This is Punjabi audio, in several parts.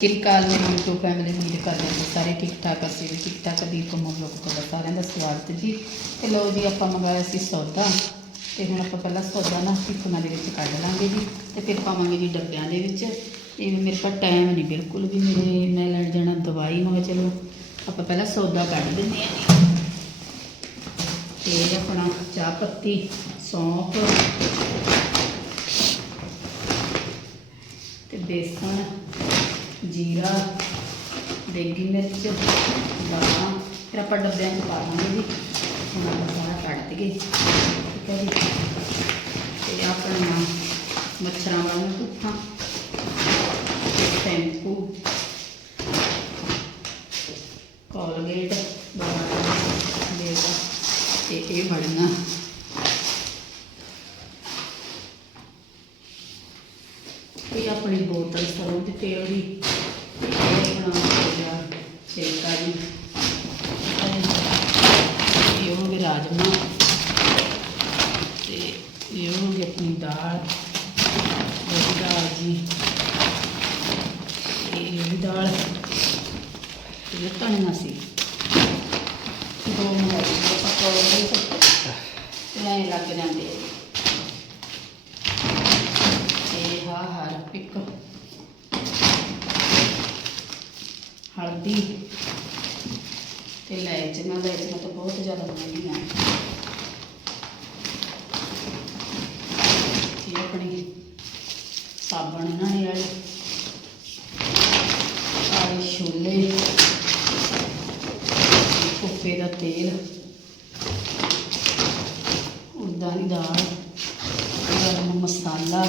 ਕਿਰਕਾਲ ਮੇਰੀ YouTube ਫੈਮਿਲੀ ਉਮੀਦ ਕਰਦੇ ਹਾਂ ਸਾਰੇ ਠੀਕ ਠਾਕ ਅਸੀਂ ਵੀ ਠੀਕ ਠਾਕ ਦੀਪ ਮੋਗਲੋਕ ਤੁਹਾਡਾ ਸਾਰਿਆਂ ਦਾ ਸਵਾਗਤ ਜੀ। ਤੇ ਲਓ ਜੀ, ਆਪਾਂ ਮੰਗਾਇਆ ਸੀ ਸੌਦਾ। ਤੇ ਹੁਣ ਆਪਾਂ ਪਹਿਲਾਂ ਸੌਦਾ ਨਾ ਟਿਫਨਾਂ ਦੇ ਵਿੱਚ ਕੱਢ ਲਾਂਗੇ ਜੀ। ਤੇ ਫਿਰ ਪਾਵਾਂਗੇ ਜੀ ਡੱਬਿਆਂ ਦੇ ਵਿੱਚ। ਇਹ ਮੇਰੇ ਕੋਲ ਟਾਈਮ ਨਹੀਂ ਬਿਲਕੁਲ ਵੀ ਮੇਰੇ, ਮੈਂ ਲੈਣ ਜਾਣਾ ਦਵਾਈ, ਮੈਂ ਚਲੋ ਆਪਾਂ ਪਹਿਲਾਂ ਸੌਦਾ ਕੱਢ ਦਿੰਦੇ ਹਾਂ ਜੀ। ਤੇ ਆਪਣਾ ਚਾਹ ਪੱਤੀ, ਸੌਂਫ, ਤੇ ਬੇਸਣ। ਜੀਰਾ, ਦੇਗੀ ਮਿਰਚ ਦਾਲਾਂ ਫਿਰ ਆਪਾਂ ਡੱਬਿਆਂ 'ਚ ਪਾ ਦਾਂਗੇ ਜੀ। ਹੁਣ ਆਪਾਂ ਸਾਰਾ ਕੱਢ ਕੇ, ਠੀਕ ਹੈ ਜੀ। ਤੇ ਆਪਣਾ ਮੱਛਰਾਂ ਵਾਲਾ ਧੁੱਪਾਂ ਸ਼ੈਂਪੂ ਕੋਲਗੇਟ ਬਾਰਾਂ ਦੇਗਾ ਤੇ ਇਹ ਬੜੀਆਂ ਇਹ ਆਪਣੀ ਬੋਤਲ ਸਰੋਂ ਦੇ ਤੇਲ ਦੀ। ਇਹ ਆਪਣਾ ਹੋ ਗਿਆ ਛਿਲਕਾ ਜੀ। ਇਹ ਹੋ ਗਏ ਰਾਜਮਾ। ਤੇ ਇਹ ਹੋ ਗਈ ਆਪਣੀ ਦਾਲ। ਇਹ ਦਾਲ ਜੀ। ਤੇ ਇਹ ਵੀ ਦਾਲ। ਤੇ ਇਹ ਧਨੀਆ ਸੀ। ਦੋ ਮਿੰਟ। ਪਕੌੜੇ ਤੇ ਲੱਗ ਜਾਂਦੇ ਆ ਇਹ ਹਾ ਹਰ ਪਿਕ ਹਲਦੀ ਤੇ ਲੈਚੀਆਂ ਲੈਚੀਆਂ ਤਾਂ ਬਹੁਤ ਜ਼ਿਆਦਾ ਮਹਿੰਗੀਆਂ ਇਹ ਆਪਣੀ ਸਾਬਣ ਇਹਨਾਂ ਵਾਲੇ ਕਾਲੇ ਛੋਲੇ ਕੁੱਪੇ ਦਾ ਤੇਲ ਉਰਦਾਂ ਦੀ ਦਾਲ ਗਰਮ ਮਸਾਲਾ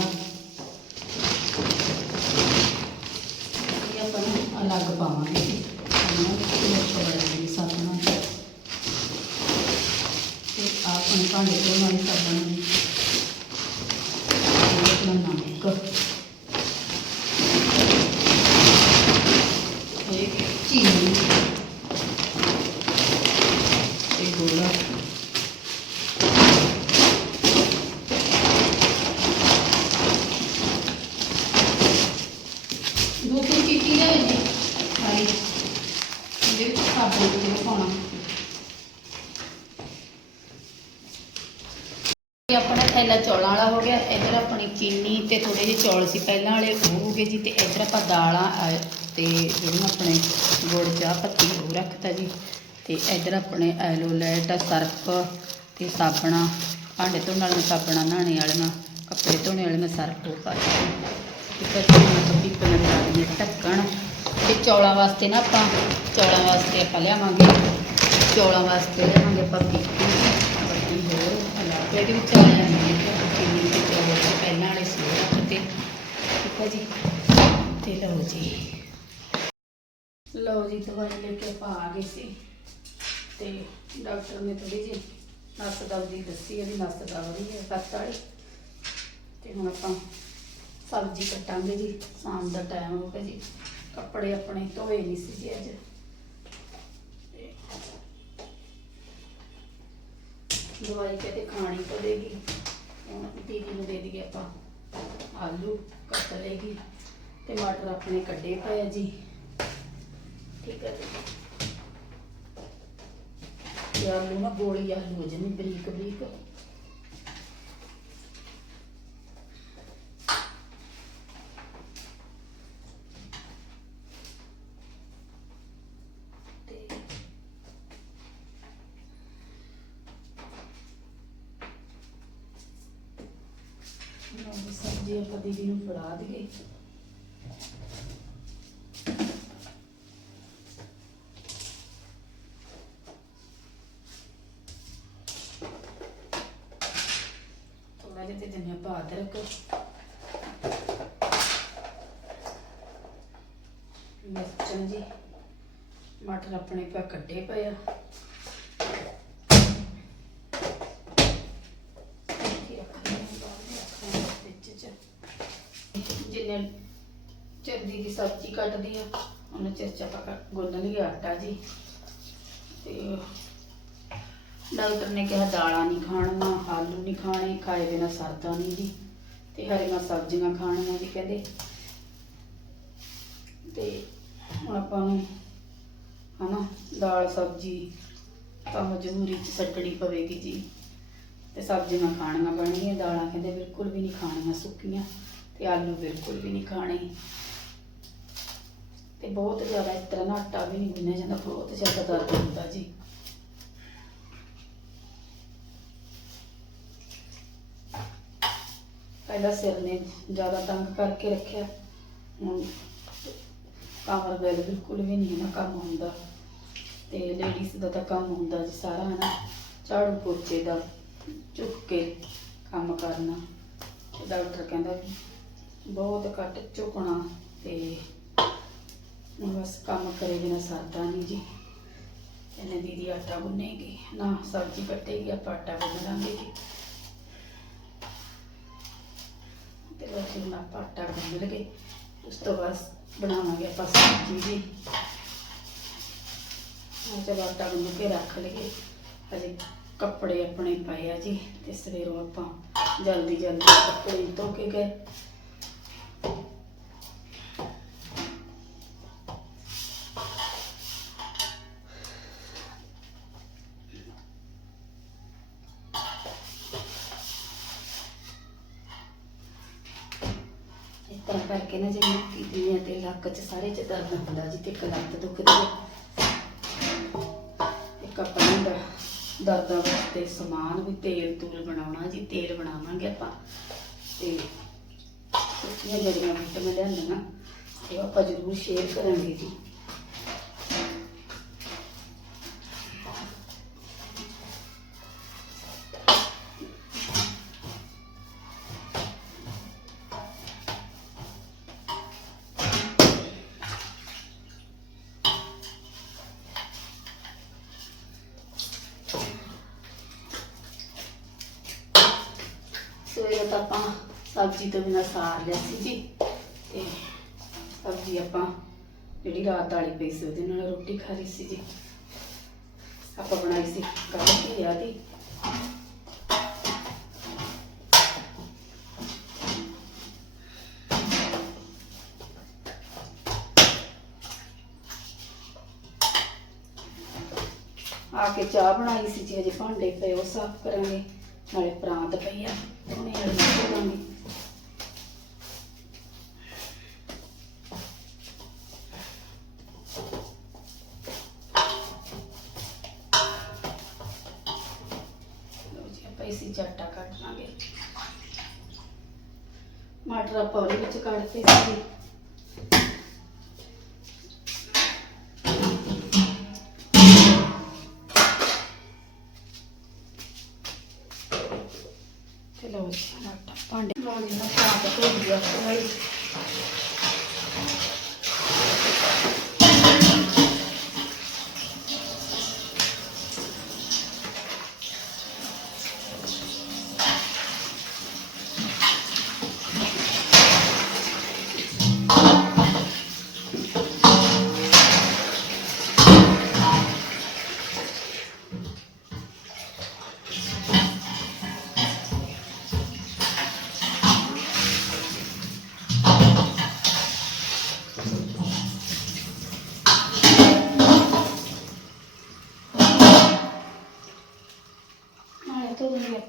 ਇਹ ਆਪਾਂ ਨਾ ਅਲੱਗ ਪਾਵਾਂਗੇ। ਇਹਨਾਂ ਮਿਰਚ ਬੜਾਂਗੇ ਸਾਬਣਾ ਤੇ ਆਪਣੇ ਭਾਂਡੇ ਤੋਂ ਨਾਲ ਸਾਬਣ ਇਹ ਆਪਣਾ ਨਮਕ ਇਹ ਚੀਨੀ ਇਹ ਗੋਲਾ ਦੂਸਰੀ ਚੀਟੀ ਦੇ ਵਿੱਚ ਸਾਰੀ ਇਹਦੇ ਵਿੱਚ ਸਾਬਣ ਦੇ ਪਾਉਣਾ ਇਹ ਆਪਣਾ ਥੈਲਾ ਚੌਲਾਂ ਵਾਲਾ ਹੋ ਗਿਆ। ਇੱਧਰ ਆਪਣੀ ਚੀਨੀ ਤੇ ਥੋੜੇ ਜਿਹੇ ਚੌਲ ਸੀ। ਪਹਿਲਾਂ ਵਾਲੇ ਉਹ ਹੋ ਗਏ ਜੀ ਤੇ ਇੱਧਰ ਆਪਾਂ ਦਾਲਾਂ ਤੇ ਜਿਹੜੀਆਂ ਆਪਣੇ ਗੁੜ, ਚਾਹ ਪੱਤੀ ਉਹ ਰੱਖਤਾ ਜੀ। ਤੇ ਇੱਧਰ ਆਪਣੇ ਐਲੋਲੈਟ ਸਰਫ ਤੇ ਸਾਬਣਾ, ਭਾਂਡੇ ਧੋਣ ਵਾਲੀਆਂ ਸਾਬਣਾ ਨਹਾਣੇ ਵਾਲੀਆਂ ਕੱਪੜੇ ਧੋਣੇ ਵਾਲੀਆਂ ਸਰਫ ਉਹ ਪਾ ਦਿੱਤੇ। ਠੀਕ ਹੈ ਜੀ ਮੈਂ ਤਾਂ ਪੀਪਣ ਢੱਕਣ। ਤੇ ਚੌਲਾਂ ਵਾਸਤੇ ਨਾ ਆਪਾਂ, ਚੌਲਾਂ ਵਾਸਤੇ ਆਪਾਂ ਲਿਆਵਾਂਗੇ। ਚੌਲਾਂ ਵਾਸਤੇ ਲਿਆਵਾਂਗੇ ਆਪਾਂ ਇਹਦੇ ਵਿੱਚ ਆ ਜਾਂਦੀ ਹੈ ਚੀਨੀ ਤੇ ਚੌਲ ਤੇ ਪਹਿਲਾਂ ਵਾਲੇ ਸੀ ਉਹ ਠੀਕ ਹੈ ਜੀ? ਤੇ ਲਓ ਜੀ। ਲਓ ਜੀ, ਦਵਾਈ ਲੈ ਕੇ ਆਪਾਂ ਆ ਗਏ ਸੀ। ਤੇ ਡਾਕਟਰ ਨੇ ਥੋੜੀ ਜਿਹੀ ਨਸ ਦਰਦੀ ਦੱਸੀ ਹੈ ਵੀ ਨਸ ਦਰਦ ਹੈ ਸੱਤ ਵਾਲੀ। ਤੇ ਹੁਣ ਆਪਾਂ ਸਬਜ਼ੀ ਕੱਟਾਂਗੇ ਜੀ, ਸ਼ਾਮ ਦਾ ਟਾਈਮ ਹੋ ਗਿਆ ਜੀ। ਕੱਪੜੇ ਆਪਣੇ ਧੋਏ ਨਹੀਂ ਸੀ ਜੀ ਅੱਜ। ਦਵਾਈ ਕਿਤੇ ਖਾਣੀ ਪਵੇਗੀ। ਹੁਣ ਦੀਦੀ ਨੂੰ ਦੇ ਦਈਏ ਆਪਾਂ ਆਲੂ, ਕੱਟ ਲਏਗੀ ਤੇ ਮਟਰ ਆਪਣੇ ਕੱਢੇ ਪਏ ਆ ਜੀ। ਠੀਕ ਹੈ ਜੀ। ਇਹ ਆਲੂ ਨਾ ਗੋਲੀ ਆਲੂ ਜਮੀ ਬਰੀਕ ਬਰੀਕ ਲਓ ਸਬਜ਼ੀ ਆਪਾਂ ਦੀਦੀ ਨੂੰ ਫੜਾ ਦਈਏ। ਥੋੜਾ ਜਿਹਾ ਤੇ ਦਿੰਦੇ ਆਪਾਂ ਅਦਰਕ ਮਿਰਚਾਂ ਜੀ, ਮਟਰ ਆਪਣੇ ਪਾ ਕੱਢੇ ਪਏ ਆ ਇੱਥੇ ਰੱਖਣੇ ਆ, ਬਾਹਰ ਨੀ ਰੱਖਣੇ ਆ, ਵਿੱਚ ਚ। ਜਿੰਨੇ ਚਿਰ ਦੀ ਸਬਜ਼ੀ ਕੱਟਦੀ ਆ, ਉਹਨੇ ਚਿਰ ਚ ਗੁੰਨ ਲਈਏ ਆਟਾ ਜੀ। ਤੇ ਡਾਕਟਰ ਨੇ ਕਿਹਾ ਦਾਲਾਂ ਨਹੀਂ ਖਾਣੀਆਂ, ਆਲੂ ਨਹੀਂ ਖਾਣੇ, ਖਾਏ ਬਿਨਾ ਸਰਦਾ ਨਹੀਂ ਜੀ। ਤੇ ਹਰੀਆਂ ਸਬਜ਼ੀਆਂ ਖਾਣੀਆਂ ਜੀ ਕਹਿੰਦੇ। ਤੇ ਹੁਣ ਆਪਾਂ ਨੂੰ ਹਨਾ, ਦਾਲ ਸਬਜ਼ੀ ਤਾਂ ਮਜਬੂਰੀ ਚ ਛੱਡਣੀ ਪਵੇਗੀ ਜੀ। ਤੇ ਸਬਜ਼ੀਆਂ ਖਾਣੀਆਂ ਬਣੀਆਂ ਦਾਲਾਂ ਕਹਿੰਦੇ ਬਿਲਕੁਲ ਵੀ ਨਹੀਂ ਖਾਣੀਆਂ ਸੁੱਕੀਆਂ। ਤੇ ਆਲੂ ਬਿਲਕੁਲ ਵੀ ਨਹੀਂ ਖਾਣੇ। ਤੇ ਬਹੁਤ ਜ਼ਿਆਦਾ ਇਸ ਤਰ੍ਹਾਂ ਦਾ ਆਟਾ ਵੀ ਨਹੀਂ ਗੁੰਨਿਆ ਜਾਂਦਾ ਬਹੁਤ ਜ਼ਿਆਦਾ ਦਰਦ ਹੁੰਦਾ ਜੀ। ਪਹਿਲਾਂ ਸਿਰ ਨੇ ਜ਼ਿਆਦਾ ਤੰਗ ਕਰਕੇ ਰੱਖਿਆ, ਹੁਣ ਕਮਰ ਵੇਲੇ ਬਿਲਕੁਲ ਵੀ ਨਹੀਂ ਨਾ ਕੰਮ ਹੁੰਦਾ। ਤੇ ਲੇਡੀਜ਼ ਦਾ ਤਾਂ ਕੰਮ ਹੁੰਦਾ ਜੀ ਸਾਰਾ ਹੈ ਨਾ ਝਾੜੂ ਪੋਚੇ ਦਾ, ਚੁੱਕ ਕੇ ਕੰਮ ਕਰਨਾ। ਡਾਕਟਰ ਕਹਿੰਦਾ ਬਹੁਤ ਘੱਟ ਝੁਕਣਾ ਤੇ ਬਸ ਕੰਮ ਕਰੇ ਬਿਨਾ ਸਰਦਾ ਨਹੀਂ ਜੀ। ਇਹਨੇ ਦੀਦੀ ਆਟਾ ਗੁੰਨੇਗੀ ਨਾ ਸਬਜ਼ੀ ਕੱਟੇਗੀ ਆਪਾਂ ਆਟਾ ਗੁੰਨ ਲਾਂਗੇ ਜੀ। ਤੇ ਬਸ ਹੁਣ ਆਪਾਂ ਆਟਾ ਗੁੰਨ ਲਗੇ ਉਸ ਤੋਂ ਬਾਅਦ ਬਣਾਵਾਂਗੇ ਆਪਾਂ ਸਬਜ਼ੀ ਜੀ। ਹੁਣ ਚਲੋ ਆਟਾ ਗੁੰਨ ਕੇ ਰੱਖ ਲਈਏ। ਹਜੇ ਕੱਪੜੇ ਆਪਣੇ ਪਏ ਆ ਜੀ, ਤੇ ਸਵੇਰੋਂ ਆਪਾਂ ਜਲਦੀ ਜਲਦੀ ਕੱਪੜੇ ਧੋ ਕੇ ਗਏ ਇਸ ਤਰ੍ਹਾਂ ਕਰਕੇ ਨਾ ਜਿਵੇਂ ਕਿਡਨੀਆਂ ਤੇ ਲੱਕ 'ਚ ਸਾਰੇ 'ਚ ਦਰਦ ਹੁੰਦਾ ਜੀ ਇੱਕ ਲੱਤ ਦੁਖਦੀ ਹੈ, ਇੱਕ ਆਪਣਾ ਦ- ਦਰਦਾਂ ਵਾਸਤੇ ਸਮਾਨ ਵੀ ਤੇਲ ਤੂਲ ਬਣਾਉਣਾ, ਜੀ ਤੇਲ ਬਣਾਵਾਂਗੇ ਆਪਾਂ, ਤੇ ਸੁੱਕੀਆਂ ਜੜੀਆਂ ਬੂਟੀਆਂ ਮੈਂ ਲਿਆਂਦੀਆਂ ਤੇ ਉਹ ਆਪਾਂ ਜ਼ਰੂਰ ਸ਼ੇਅਰ ਕਰਾਂਗੇ ਜੀ। ਸਵੇਰੇ ਤਾਂ ਆਪਾਂ ਸਬਜ਼ੀ ਤੋਂ ਬਿਨਾਂ ਸਾਰ ਲਿਆ ਸੀ ਜੀ। ਤੇ ਸਬਜ਼ੀ ਆਪਾਂ ਜਿਹੜੀ ਰਾਤ ਵਾਲੀ ਪਈ ਸੀ ਉਹਦੇ ਨਾਲ ਰੋਟੀ ਖਾ ਲਈ ਸੀ ਜੀ। ਆਪਾਂ ਬਣਾਈ ਸੀ ਕੱਲ ਘੀਆ ਆ ਕੇ ਚਾਹ ਬਣਾਈ ਸੀ ਜੀ, ਹਜੇ ਭਾਂਡੇ ਪਏ ਉਹ ਸਾਫ਼ ਕਰਾਂਗੇ, ਨਾਲੇ ਪ੍ਰਾਂਤ ਪਈ ਆ। ਉਹਨੇ ਅੜਨਾ ਕਰਾਂਗੇ ਲਓ ਕੱਟ ਲਾਂਗੇ। ਮਟਰ ਆਪਾਂ ਉਹਦੇ ਵਿੱਚ ਕੱਢਤੇ ਸੀ ਤੇ ਲਓ ਜੀ ਆਟਾ ਭਾਂਡੇ ਲਾਉਣੇ ਨਾ ਸਾਫ਼ ਧੋ ਦਿਆ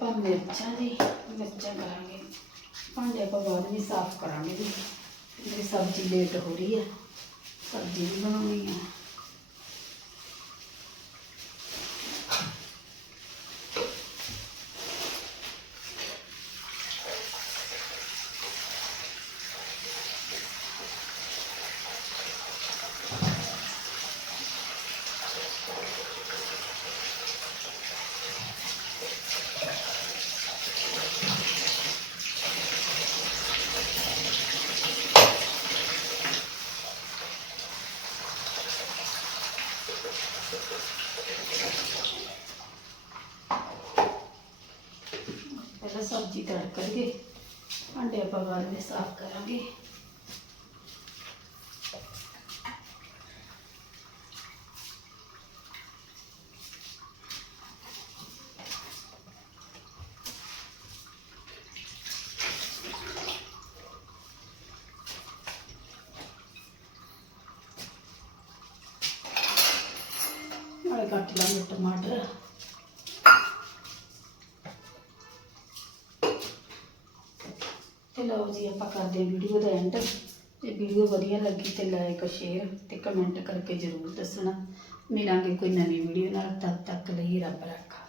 ਆਪਾਂ ਮਿਰਚਾਂ ਜੀ, ਮਿਰਚਾਂ ਕਰਾਂਗੇ। ਭਾਂਡੇ ਆਪਾਂ ਬਾਅਦ ਵੀ ਸਾਫ਼ ਕਰਾਂਗੇ ਜੀ। ਮੇਰੀ ਸਬਜ਼ੀ ਲੇਟ ਹੋ ਰਹੀ ਹੈ ਸਬਜ਼ੀ ਵੀ ਬਣਾਉਣੀ ਹੈ ਸਬਜ਼ੀ ਤੜਕ ਤੜਕਣਗੇ ਭਾਂਡੇ ਆਪਾਂ ਬਾਅਦ ਵਿੱਚ ਸਾਫ਼ ਕਰਾਂਗੇ। ਕੱਟ ਲਾਂਗੇ ਟਮਾਟਰ। ਤੇ ਲਓ ਜੀ, ਆਪਾਂ ਕਰਦੇ ਵੀਡੀਓ ਦਾ ਐਂਡ ਜੇ ਵੀਡੀਓ ਵਧੀਆ ਲੱਗੀ ਤੇ ਲਾਈਕ ਸ਼ੇਅਰ ਤੇ ਕਮੈਂਟ ਕਰਕੇ ਜ਼ਰੂਰ ਦੱਸਣਾ। ਮਿਲਾਂਗੇ ਕੋਈ ਨਵੀਂ ਵੀਡੀਓ ਨਾਲ, ਤਦ ਤੱਕ ਲਈ ਰੱਬ ਰੱਖਾ।